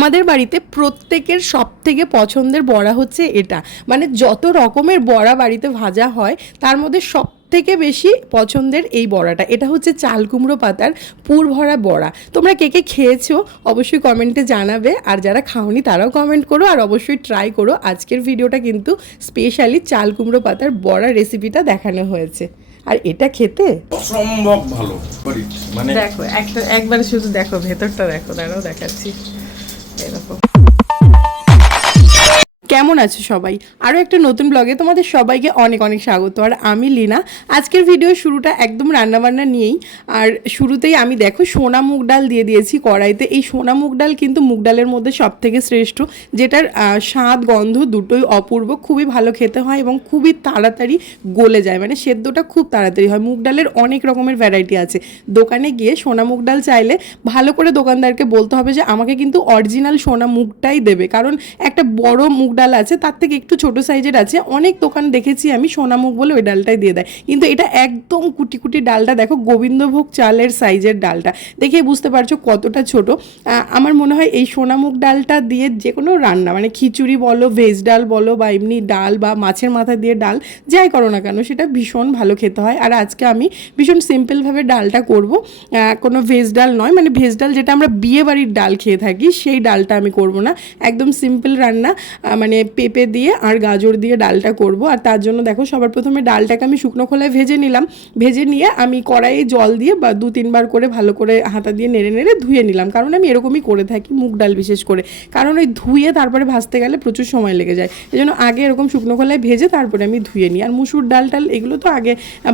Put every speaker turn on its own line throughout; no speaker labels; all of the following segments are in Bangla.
আমাদের বাড়িতে প্রত্যেকের সব থেকে পছন্দের বড়া হচ্ছে এটা। মানে যত রকমের বড়া বাড়িতে ভাজা হয় তার মধ্যে সব থেকে বেশি পছন্দের এই বড়াটা। এটা হচ্ছে চাল কুমড়ো পাতার পুর ভরা বড়া। তোমরা কে কে খেয়েছো অবশ্যই কমেন্টে জানাবে। আর যারা খাওনি তারাও কমেন্ট করো। আর অবশ্যই ট্রাই করো। আজকের ভিডিওটা কিন্তু স্পেশালি চাল কুমড়ো পাতার বড়া রেসিপিটা দেখানো হয়েছে। আর এটা খেতে?
অসম্ভব ভালো। মানে
দেখো একটা একবার শুধু দেখো ভেতরটা দেখো দাঁড়াও দেখাচ্ছি। এরকম কেমন আছো সবাই? আরও একটা নতুন ব্লগে তোমাদের সবাইকে অনেক অনেক স্বাগত। আর আমি লীনা। আজকের ভিডিও শুরুটা একদম রান্নাবান্না নিয়েই। আর শুরুতেই আমি দেখো সোনা মুগ ডাল দিয়ে দিয়েছি কড়াইতে। এই সোনা মুগ ডাল কিন্তু মুগ ডালের মধ্যে সব থেকে শ্রেষ্ঠ, যেটার স্বাদ, গন্ধ দুটোই অপূর্ব, খুবই ভালো খেতে হয় এবং খুবই তাড়াতাড়ি গলে যায়। মানে সেদ্ধটা খুব তাড়াতাড়ি হয়। মুগ ডালের অনেক রকমের ভ্যারাইটি আছে। দোকানে গিয়ে সোনা মুগ ডাল চাইলে ভালো করে দোকানদারকে বলতে হবে যে, আমাকে কিন্তু অরিজিনাল সোনা মুগটাই দেবে। কারণ একটা বড় মুগ ডাল আছে তার থেকে একটু ছোট সাইজের আছে। অনেক দোকান দেখেছি আমি সোনা মুগ বলে ওই ডালটাই দিয়ে দেয়। কিন্তু এটা একদম কুটি কুটি ডালটা দেখো গোবিন্দভোগ চালের সাইজের ডালটা। দেখে বুঝতে পারছ কতটা ছোট। আমার মনে হয় এই সোনা মুগ ডালটা দিয়ে যে কোনো রান্না মানে খিচুড়ি বলো ভেজ ডাল বলো বা এমনি ডাল বা মাছের মাথা দিয়ে ডাল যাই করো না কেন সেটা ভীষণ ভালো খেতে হয়। আর আজকে আমি ভীষণ সিম্পলভাবে ডালটা করব। কোনো ভেজ ডাল নয় মানে ভেজ ডাল যেটা আমরা বিয়ে বাড়ির ডাল খেয়ে থাকি সেই ডালটা আমি করব না। একদম সিম্পল রান্না আহ, মানে পেঁপে দিয়ে আর গাজর দিয়ে ডালটা করব। আর তার জন্য দেখো সবার প্রথমে ডালটাকে আমি শুকনো খোলায় ভেজে নিলাম। ভেজে নিয়ে আমি কড়াইয়ে জল দিয়ে বা দু তিনবার করে ভালো করে হাতা দিয়ে নেড়ে নেড়ে ধুয়ে নিলাম। কারণ আমি এরকমই করে থাকি মুগ ডাল বিশেষ করে। কারণ ওই ধুয়ে তারপরে ভাজতে গেলে প্রচুর সময় লেগে যায়। এই জন্য আগে এরকম শুকনো খোলায় ভেজে তারপরে আমি ধুয়ে নিই। আর মুসুর ডাল টাল এগুলো তো আগে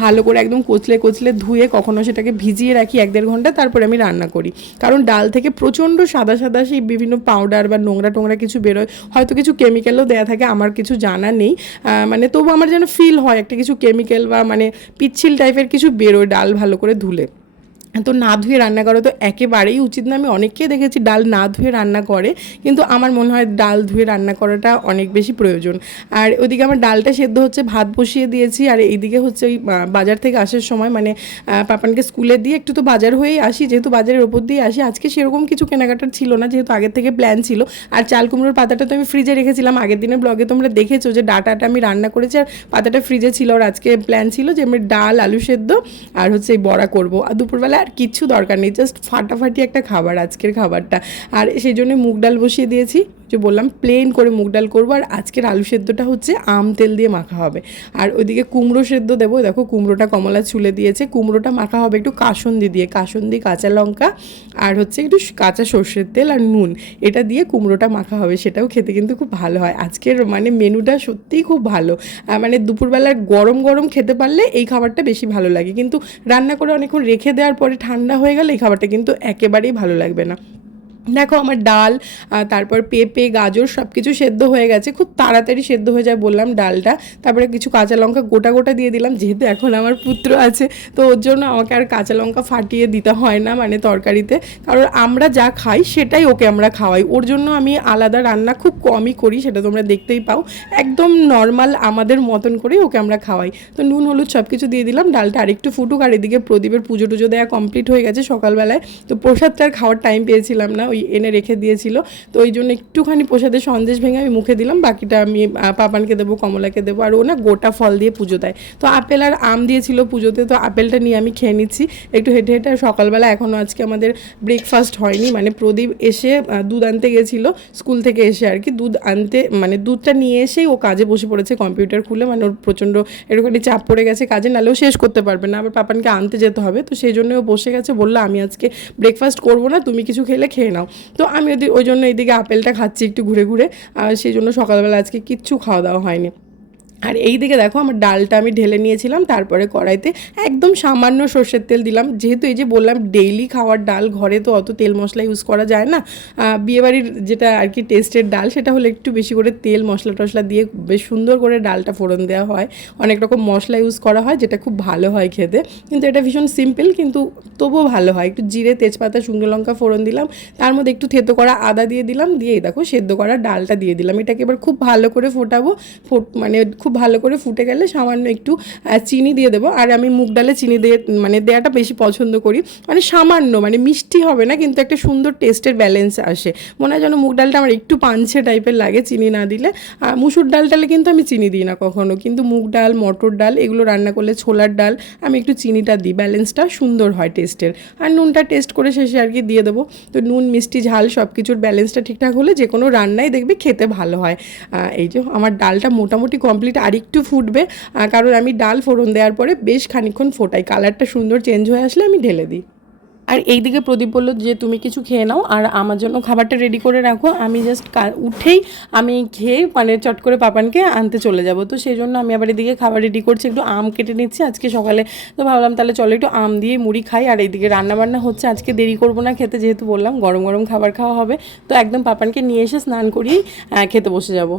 ভালো করে একদম কচলে কচলে ধুয়ে কখনো সেটাকে ভিজিয়ে রাখি এক দেড় ঘণ্টা, তারপরে আমি রান্না করি। কারণ ডাল থেকে প্রচণ্ড সাদা সাদা সেই বিভিন্ন পাউডার বা নোংরা টোংরা কিছু বেরোয়। হয়তো কিছু কেমিক্যালও দেয়া থাকে, আমার কিছু জানা নেই। মানে তবু আমার যেন ফিল হয় একটা কিছু কেমিক্যাল বা মানে পিচ্ছিল টাইপের কিছু বেরোয়, ডাল ভালো করে ধুলে। তো না ধুয়ে রান্না করা তো একেবারেই উচিত না। আমি অনেককে দেখেছি ডাল না ধুয়ে রান্না করে, কিন্তু আমার মনে হয় ডাল ধুয়ে রান্না করাটা অনেক বেশি প্রয়োজন। আর ওইদিকে আমার ডালটা সেদ্ধ হচ্ছে, ভাত বসিয়ে দিয়েছি। আর এইদিকে হচ্ছে ওই বাজার থেকে আসার সময় মানে পাপানকে স্কুলে দিয়ে একটু তো বাজার হয়েই আসি, যেহেতু বাজারের ওপর দিয়ে আসি। আজকে সেরকম কিছু কেনাকাটার ছিল না, যেহেতু আগের থেকে প্ল্যান ছিল। আর চাল কুমড়োর পাতাটা তো আমি ফ্রিজে রেখেছিলাম। আগের দিনের ব্লগে তোমরা দেখেছ যে ডাটাটা আমি রান্না করেছি, আর পাতাটা ফ্রিজে ছিল, আর আজকে প্ল্যান ছিল যে আমি ডাল, আলু সেদ্ধ, আর হচ্ছে এই বড়া করব। আর দুপুরবেলা আর কিচ্ছু দরকার নেই জাস্ট ফাটাফাটি একটা খাবার, আজকের খাবারটা। আর সেই জন্য মুগ ডাল বসিয়ে দিয়েছি। যে বললাম প্লেন করে মুগ ডাল করব আর আজকের আলু সেদ্ধটা হচ্ছে আম তেল দিয়ে মাখা হবে। আর ওইদিকে কুমড়ো সেদ্ধ দেবো দেখো কুমড়োটা কমলা ছুলে দিয়েছে, কুমড়োটা মাখা হবে একটু কাসন্দি দিয়ে, কাসন্দি কাঁচা লঙ্কা আর হচ্ছে একটু কাঁচা সর্ষের তেল আর নুন, এটা দিয়ে কুমড়োটা মাখা হবে, সেটাও খেতে কিন্তু খুব ভালো হয়। আজকের মানে মেনুটা সত্যিই খুব ভালো। মানে দুপুরবেলার গরম গরম খেতে পারলে এই খাবারটা বেশি ভালো লাগে। কিন্তু রান্না করে অনেকক্ষণ রেখে দেওয়ার পরে ঠান্ডা হয়ে গেলে এই খাবারটা কিন্তু একেবারেই ভালো লাগবে না। দেখো আমার ডাল তারপর পেঁপে, গাজর সব কিছু সেদ্ধ হয়ে গেছে। খুব তাড়াতাড়ি সেদ্ধ হয়ে যায় বললাম ডালটা। তারপরে কিছু কাঁচা লঙ্কা গোটা গোটা দিয়ে দিলাম, যেহেতু এখন আমার পুত্র আছে, তো ওর জন্য আমাকে আর কাঁচা লঙ্কা ফাটিয়ে দিতে হয় না মানে তরকারিতে। কারণ আমরা যা খাই সেটাই ওকে আমরা খাওয়াই। ওর জন্য আমি আলাদা রান্না খুব কমই করি, সেটা তোমরা দেখতেই পাও। একদম নর্মাল আমাদের মতন করেই ওকে আমরা খাওয়াই। তো নুন, হলুদ সব কিছু দিয়ে দিলাম, ডালটা আরেকটু ফুটুক। আর এদিকে প্রদীপের পুজো টুজো দেওয়া কমপ্লিট হয়ে গেছে সকালবেলায়। তো প্রসাদটা আর খাওয়ার টাইম পেয়েছিলাম না, ওই এনে রেখে দিয়েছিল। তো ওই জন্য একটুখানি প্রসাদের সন্দেশ ভেঙে আমি মুখে দিলাম, বাকিটা আমি পাপানকে দেবো, কমলাকে দেবো, আর ও না গোটা ফল দিয়ে পুজো দেয়। তো আপেল আর আম দিয়েছিল পুজোতে, তো আপেলটা নিয়ে আমি খেয়ে নিচ্ছি। একটু হেঁটে হেঁটে সকালবেলা এখনও আজকে আমাদের ব্রেকফাস্ট হয়নি। মানে প্রদীপ এসে দুধ আনতে গেছিল, স্কুল থেকে এসে আর কি দুধ আনতে মানে দুধটা নিয়ে এসেই ও কাজে বসে পড়েছে কম্পিউটার খুলে। মানে ওর প্রচণ্ড এরকমই চাপ পড়ে গেছে কাজে নালেও শেষ করতে পারবে না। আবার পাপানকে আনতে যেতে হবে, তো সেই জন্য ও বসে গেছে, বলল আমি আজকে ব্রেকফাস্ট করব না, তুমি কিছু খেলে খেয়ে নাও। তো আমি ওই জন্য এইদিকে আপেলটা খাচ্ছি একটু ঘুরে ঘুরে। আর সেই জন্য সকালবেলা আজকে কিচ্ছু খাওয়া দাওয়া হয়নি। আর এই দিকে দেখো, আমার ডালটা আমি ঢেলে নিয়েছিলাম, তারপরে কড়াইতে একদম সামান্য সর্ষের তেল দিলাম। যেহেতু এই যে বললাম ডেইলি খাওয়ার ডাল ঘরে তো অত তেল মশলা ইউজ করা যায় না। বিয়েবাড়ির যেটা আর কি টেস্টের ডাল, সেটা হলে একটু বেশি করে তেল, মশলা টশলা দিয়ে বেশ সুন্দর করে ডালটা ফোড়ন দেওয়া হয়। অনেক রকম মশলা ইউজ করা হয়, যেটা খুব ভালো হয় খেতে। কিন্তু এটা ভীষণ সিম্পল কিন্তু তবুও ভালো হয়। একটু জিরে, তেজপাতা, শুকনো লঙ্কা ফোড়ন দিলাম, তার মধ্যে একটু থেতো করা আদা দিয়ে দিলাম দিয়ে দেখো সেদ্ধ করা ডালটা দিয়ে দিলাম। এটাকে এবার খুব ভালো করে ফোটাবো, ফোট মানে খুব খুব ভালো করে ফুটে গেলে সামান্য একটু চিনি দিয়ে দেবো। আর আমি মুগ ডালে চিনি দিয়ে মানে দেওয়াটা বেশি পছন্দ করি। মানে সামান্য মানে মিষ্টি হবে না, কিন্তু একটা সুন্দর টেস্টের ব্যালেন্স আসে। মনে হয় যেন মুগ ডালটা আমার একটু পাঞ্ছে টাইপের লাগে চিনি না দিলে। আর মুসুর ডাল টালে কিন্তু আমি চিনি দিই না কখনো। কিন্তু মুগ ডাল, মটর ডাল, এগুলো রান্না করলে ছোলার ডাল, আমি একটু চিনিটা দিই। ব্যালেন্সটা সুন্দর হয় টেস্টের। আর নুনটা টেস্ট করে শেষে আর কি দিয়ে দেবো। তো নুন, মিষ্টি, ঝাল সব কিছুর ব্যালেন্সটা ঠিকঠাক হলে যে কোনো রান্নাই দেখবে খেতে ভালো হয়। এই যে আমার ডালটা মোটামুটি কমপ্লিট আর একটু ফুটবে। কারণ আমি ডাল ফোড়ন দেওয়ার পরে বেশ খানিক্ষণ ফোটাই। কালারটা সুন্দর চেঞ্জ হয়ে আসলে আমি ঢেলে দিই। আর এইদিকে প্রদীপ বলল যে, তুমি কিছু খেয়ে নাও আর আমার জন্য খাবারটা রেডি করে রাখো। আমি জাস্ট উঠেই আমি খেয়ে মানে চট করে পাপানকে আনতে চলে যাব। তো সেই জন্য আমি আবার এদিকে খাবার রেডি করছি, একটু আম কেটে নিচ্ছি। আজকে সকালে তো ভাবলাম তাহলে চলো একটু আম দিয়ে মুড়ি খাই। আর এইদিকে রান্না বান্না হচ্ছে, আজকে দেরি করব না খেতে, যেহেতু বললাম গরম গরম খাবার খাওয়া হবে। তো একদম পাপানকে নিয়ে এসে স্নান করিয়েই খেতে বসে যাব।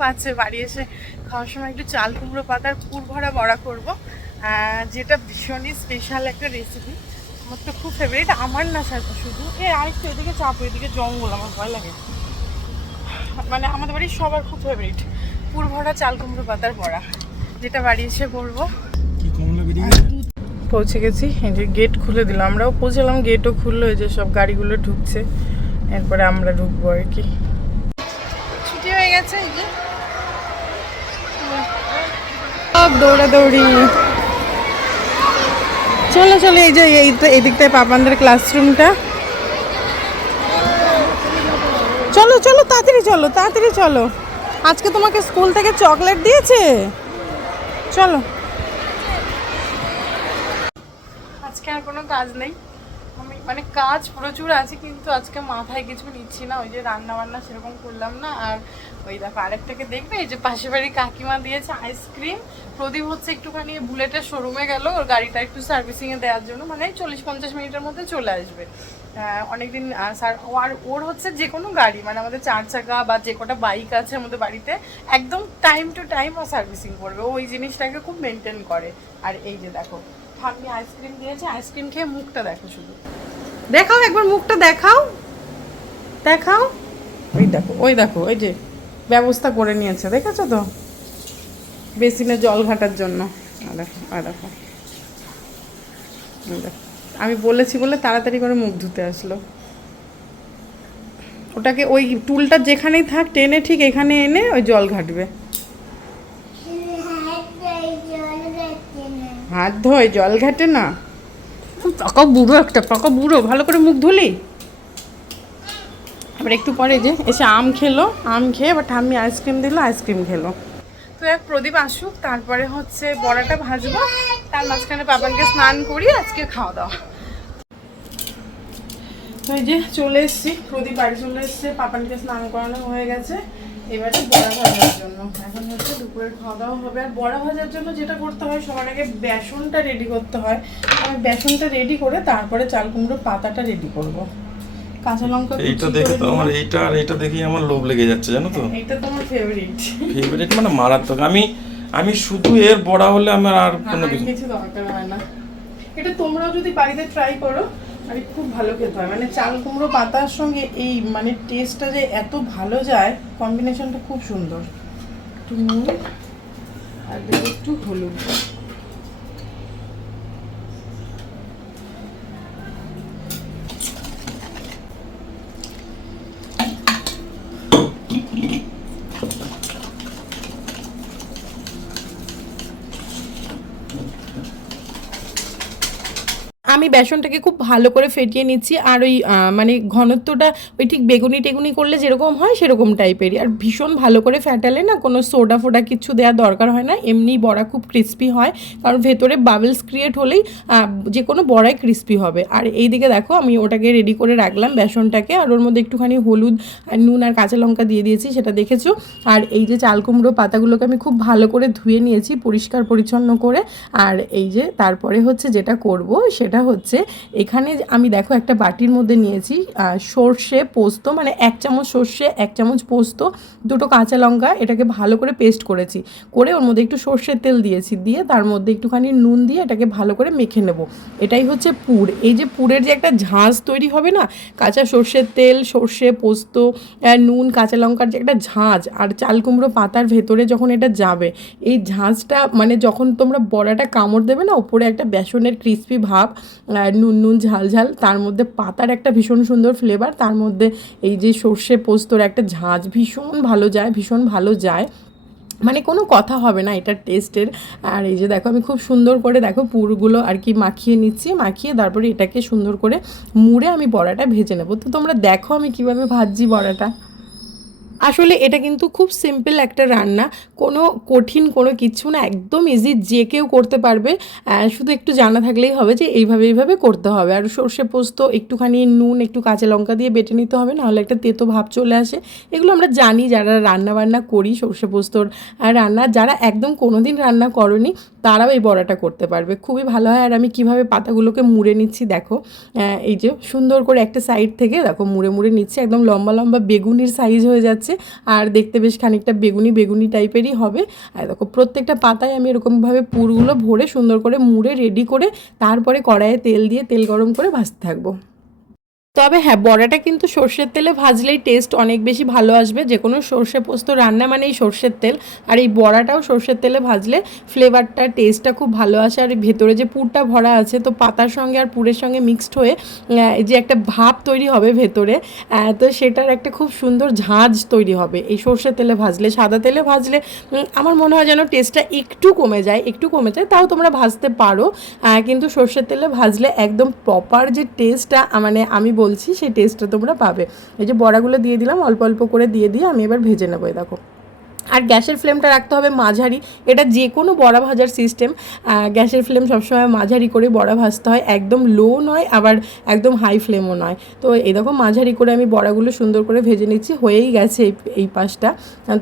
পাচ্ছে বাড়ি এসে খাওয়ার সময় একটু চাল কুমড়ো পাতার পুর ভরা বড়া করব। যেটা ভীষণই স্পেশাল একটা রেসিপি আমার তো খুব ফেভারিট আমার না শুধু। এ আরেকটু এদিকে চাপ এদিকে জঙ্গল আমার ভয় লাগে। মানে আমাদের বাড়ির সবার খুব ফেভারিট পুর ভরা চাল কুমড়ো পাতার বড়া। যেটা বাড়ি এসে করব।
কি কমলা বেরিয়ে
পৌঁছে গেছি। এই যে গেট খুলে দিলাম। আমরাও পৌঁছালাম। গেটও খুললো। এই যে সব গাড়িগুলো ঢুকছে। এরপরে আমরা ঢুকবো আর কি। ছুটি হয়ে গেছে এই যে। সব দৌড়াদৌড়ি চলো চলো, এই যে এইটা এদিকটায় পাপানদের ক্লাসরুমটা চলো চলো, তাড়াতাড়ি চলো তাড়াতাড়ি চলো। আজকে তোমাকে স্কুল থেকে চকলেট দিয়েছে। চলো। আজকে আর কোনো কাজ নেই। আমি মানে কাজ প্রচুর আছে, কিন্তু আজকে মাথায় কিছু নিচ্ছি না। ওই যে রান্না বান্না সেরকম করলাম না, আর ওই দেখো, আরেকটাকে দেখবে? এই যে পাশে বাড়ি কাকিমা দিয়েছে আইসক্রিম প্রদীপ হচ্ছে একটুখানি বুলেটের শোরুমে গেল, ওর গাড়িটা একটু সার্ভিসিংয়ে দেওয়ার জন্য মানে চল্লিশ পঞ্চাশ মিনিটের মধ্যে চলে আসবে। অনেকদিন স্যার আর ওর হচ্ছে যে কোনো গাড়ি মানে আমাদের চার চাকা বা যে কটা বাইক আছে আমাদের বাড়িতে, একদম টাইম টু টাইম ও সার্ভিসিং করবে। ওই জিনিসটাকে খুব মেনটেন করে। আর এই যে দেখো, ঠাম্মি আইসক্রিম দিয়েছে আইসক্রিম খেয়ে মুখটা দেখো শুধু। দেখাও একবার মুখটা দেখাও। দেখাও। ওই দেখো ওই দেখো, ওই যে ব্যবস্থা করে নিয়েছে, দেখেছ তো? বেসিনে জল ঘাটার জন্য। দেখো। আমি বলেছি বলে তাড়াতাড়ি করে মুখ ধুতে আসলো। ওটাকে ওই টুলটা যেখানেই থাক, টেনে ঠিক এখানে এনে ওই জল ঘাটবে। হাত ধোয়, জল ঘাটে না। পাকা বুড়ো একটা, পাকা বুড়ো, ভালো করে মুখ ধুলি? আবার একটু পরে যে এসে আম খেলো, আম খেয়ে এবার ঠাম্মি আইসক্রিম দিল, আইসক্রিম খেলো। তো এক প্রদীপ আসুক, তারপরে হচ্ছে বড়াটা ভাজবো, তার মাঝখানে পাপানকে স্নান করি আজকে খাওয়া দাওয়া। এই যে চলে এসেছি, প্রদীপ বাড়ি চলে এসেছে, পাপানকে স্নান করানো হয়ে গেছে, এবারে বড়া ভাজার জন্য। এখন হচ্ছে দুপুরের খাওয়া দাওয়া হবে। আর বড়া ভাজার জন্য যেটা করতে হয়, সবার আগে বেসনটা রেডি করতে হয়। আমি বেসনটা রেডি করে তারপরে চাল কুমড়োর পাতাটা রেডি করব। কাঁচা লঙ্কা
এইটা দেখে তো আমার এইটা আর এইটা দেখেই আমার লোভ লেগে যাচ্ছে জানো তো?
এইটা তোমার ফেভারিট
ফেভারিট মানে মারাত্মক। আমি আমি শুধু এর বড়া হলে আমার আর কোনো কিছু
দরকার হয় না। এটা তোমরাও যদি বাড়িতে ট্রাই করো মানে খুব ভালো খেতে হয়। মানে চাল কুমড়ো পাতার সঙ্গে এই মানে টেস্টটা যে এত ভালো যায় কম্বিনেশনটা খুব সুন্দর। একটু নুন আর একটু হলুদ। আমি বেসনটাকে খুব ভালো করে ফেটিয়ে নিচ্ছি, আর ওই মানে ঘনত্বটা ওই ঠিক বেগুনি টেগুনি করলে যেরকম হয় সেরকম টাইপেরই আর ভীষণ ভালো করে ফেটালে না কোনো সোডা ফোডা কিছু দেওয়ার দরকার হয় না, এমনি বড়া খুব ক্রিস্পি হয়, কারণ ভেতরে বাবলস ক্রিয়েট হলেই যে কোনো বড়াই ক্রিস্পি হবে। আর এই দিকে দেখো আমি ওটাকে রেডি করে রাখলাম বেসনটাকে, আর ওর মধ্যে একটুখানি হলুদ আর নুন আর কাঁচা লঙ্কা দিয়ে দিয়েছি, সেটা দেখেছ? আর এই যে চাল কুমড়ো পাতাগুলোকে আমি খুব ভালো করে ধুয়ে নিয়েছি পরিষ্কার পরিচ্ছন্ন করে, আর এই যে তারপরে হচ্ছে যেটা করব সেটা হচ্ছে, এখানে আমি দেখো একটা বাটির মধ্যে নিয়েছি সর্ষে পোস্ত মানে এক চামচ সর্ষে, এক চামচ পোস্ত, দুটো কাঁচা লঙ্কা, এটাকে ভালো করে পেস্ট করেছি। করে ওর মধ্যে একটু সর্ষের তেল দিয়েছি, দিয়ে তার মধ্যে একটুখানি নুন দিয়ে এটাকে ভালো করে মেখে নেব। এটাই হচ্ছে পুর। এই যে পুরের যে একটা ঝাঁজ তৈরি হবে না, কাঁচা সর্ষের তেল, সর্ষে পোস্ত নুন, কাঁচা লঙ্কার যে একটা ঝাঁজ, আর চাল কুমড়ো পাতার ভেতরে যখন এটা যাবে, এই ঝাঁজটা মানে যখন তোমরা বড়াটা কামড় দেবে না উপরে একটা বেসনের ক্রিস্পি ভাব নুন নুন ঝাল ঝাল, তার মধ্যে পাতার একটা ভীষণ সুন্দর ফ্লেভার তার মধ্যে এই যে সর্ষে পোস্তর একটা ঝাঁজ ভীষণ ভালো যায়, ভীষণ ভালো যায়। মানে কোনো কথা হবে না এটার টেস্টের আর এই যে দেখো, আমি খুব সুন্দর করে দেখো পুরগুলো আর কি মাখিয়ে নিচ্ছি, মাখিয়ে তারপরে এটাকে সুন্দর করে মুড়ে আমি বড়াটা ভেজে নেব। তো তোমরা দেখো আমি কীভাবে ভাজছি বড়াটা। আসলে এটা কিন্তু খুব সিম্পল একটা রান্না। কোনো কঠিন কোনো কিছু না, একদম ইজি যে কেউ করতে পারবে। শুধু একটু জানা থাকলেই হবে যে এইভাবে এইভাবে করতে হবে। আর সর্ষে পোস্ত, একটুখানি নুন, একটু কাঁচা লঙ্কা দিয়ে বেটে নিতে হবে, নাহলে একটা তেতো ভাব চলে আসে। এগুলো আমরা জানি যারা রান্না বান্না করি সর্ষে পোস্তর রান্না, যারা একদম কোনো দিন রান্না করনি, তারাও এই বড়াটা করতে পারবে। খুবই ভালো হয়। আর আমি কীভাবে পাতাগুলোকে মুড়ে নিচ্ছি দেখো। এই যে সুন্দর করে একটা সাইড থেকে দেখো মুড়ে মুড়ে নিচ্ছে, একদম লম্বা লম্বা বেগুনির সাইজ হয়ে যাচ্ছে। আর দেখতে বেশ খানিকটা বেগুনি বেগুনি টাইপেরই হবে। আর দেখো, প্রত্যেকটা পাতায় আমি এরকমভাবে পুরগুলো ভরে সুন্দর করে মুড়ে রেডি করে তারপরে কড়াইয়ে তেল দিয়ে তেল গরম করে ভাজতে থাকব। তবে হ্যাঁ বড়াটা কিন্তু সর্ষের তেলে ভাজলেই টেস্ট অনেক বেশি ভালো আসবে। যে কোনো সর্ষে পোস্ত রান্না মানেই সর্ষের তেল। আর এই বড়াটাও সর্ষের তেলে ভাজলে ফ্লেভারটা টেস্টটা খুব ভালো আসে। আর ভেতরে যে পুরটা ভরা আছে, তো পাতার সঙ্গে আর পুরের সঙ্গে মিক্সড হয়ে যে একটা ভাব তৈরি হবে ভেতরে তো সেটার একটা খুব সুন্দর ঝাঁজ তৈরি হবে। এই সর্ষের তেলে ভাজলে, সাদা তেলে ভাজলে আমার মনে হয় যেন টেস্টটা একটু কমে যায়, একটু কমে যায়, তাও তোমরা ভাজতে পারো। কিন্তু সর্ষের তেলে ভাজলে একদম প্রপার যে টেস্টটা মানে আমি বলছি, সেই টেস্টটা তোমরা পাবে। এই যে বড়াগুলো দিয়ে দিলাম, অল্প অল্প করে দিয়ে দিয়ে আমি এবার ভেজে নেব দেখো। আর গ্যাসের ফ্লেমটা রাখতে হবে মাঝারি। এটা যে কোনো বড়া ভাজার সিস্টেম গ্যাসের ফ্লেম সবসময় মাঝারি করে বড়া ভাজতে হয়। একদম লো নয়, আবার একদম হাই ফ্লেমও নয়। তো এরকম মাঝারি করে আমি বড়াগুলো সুন্দর করে ভেজে নিচ্ছি, হয়েই গেছে এই পাশটা।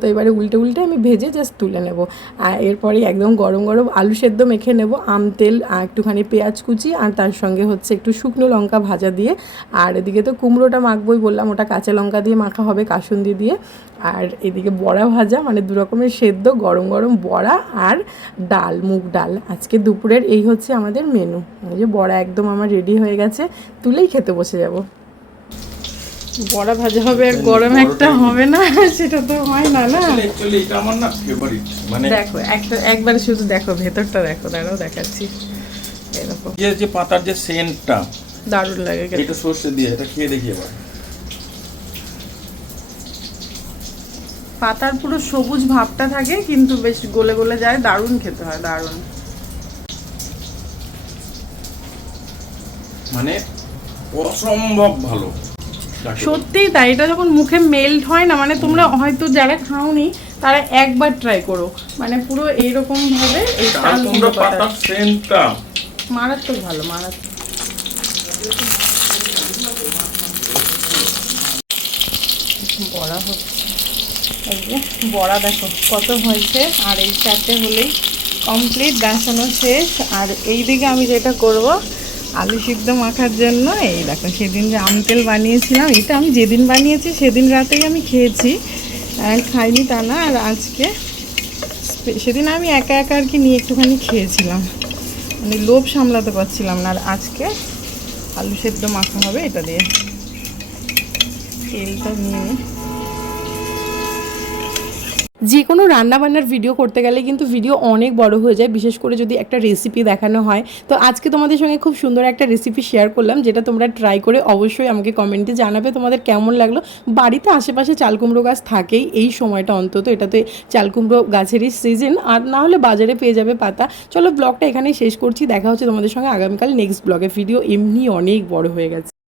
তো এবারে উল্টে উল্টে আমি ভেজে জাস্ট তুলে নেব। আর এরপরে একদম গরম গরম আলু সেদ্ধ মেখে নেব, আম, তেল একটুখানি পেঁয়াজ কুচি, আর তার সঙ্গে হচ্ছে একটু শুকনো লঙ্কা ভাজা দিয়ে। আর এদিকে তো কুমড়োটা মাখবই বললাম, ওটা কাঁচা লঙ্কা দিয়ে মাখা হবে কাসুন্দি দিয়ে। আর এদিকে বড়া ভাজা মানে দু রকমের সেদ্ধ গরম গরম বড়া আর ডাল মুগ ডাল। আজকে দুপুরের এই হচ্ছে আমাদের মেনু এই যে বড়া একদম আমার রেডি হয়ে গেছে তুলেই খেতে বসে যাব। বড়া ভাজা হবে আর গরম একটা হবে না সেটা তো হয় না না?
এটা আমার না ফেভারিট মানে
দেখো একটা একবার শুধু দেখো ভেতরটা দেখো দাঁড়াও দেখাচ্ছি। এরকম।
যে যে পাতার যে সেন্টটা
দারুণ লাগে।
এটা সর্ষে দিয়ে এটা খেয়ে দেখি এবার।
পাতার পুরো সবুজ ভাবটা থাকে কিন্তু বেশ গলে গলে যায় দারুণ খেতে হয় দারুণ।
মানে অসম্ভব ভালো।
সত্যিই তাই এটা যখন মুখে মেল্ট হয় না মানে তোমরা হয়তো যারা খাওনি তারা একবার ট্রাই করো। মানে পুরো এইরকম ভাবে এই পাতা
সেন্টটা
মারাত্মক ভালো মারাত্মক। বড়া হচ্ছে। এই যে বড়া দেখো, কত হয়েছে। আর এই চারটে হলেই কমপ্লিট বেসানো শেষ। আর এই দিকে আমি যেটা করব, আলু সিদ্ধ মাখার জন্য, এই দেখো, সেদিন যে আম তেল বানিয়েছিলাম, এটা আমি যেদিন বানিয়েছি, সেদিন রাতেই আমি খেয়েছি। খাইনি তা না, আর আজকে সেদিন আমি একা একা আর কি নিয়ে একটুখানি খেয়েছিলাম। মানে লোভ সামলাতে পারছিলাম না, আর আজকে আলু সেদ্ধ মাখা হবে এটা দিয়ে। তেলটা নিয়ে। যে কোনো রান্নাবান্নার ভিডিও করতে গেলে কিন্তু ভিডিও অনেক বড় হয়ে যায়, বিশেষ করে যদি একটা রেসিপি দেখানো হয়। তো আজকে তোমাদের সঙ্গে খুব সুন্দর একটা রেসিপি শেয়ার করলাম, যেটা তোমরা ট্রাই করে অবশ্যই আমাকে কমেন্টে জানাবে তোমাদের কেমন লাগল। বাড়িতে আশেপাশে চালকুমড়ো গাছ থাকেই, এই সময়টা অন্তত, এটাতে চালকুমড়ো গাছেরই সিজন আর না হলে বাজারে পেয়ে যাবে পাতা। চলো ব্লগটা এখানেই শেষ করছি, দেখা হচ্ছে তোমাদের সঙ্গে আগামীকাল নেক্সট ব্লগে ভিডিও এমনি অনেক বড় হয়ে গেছে।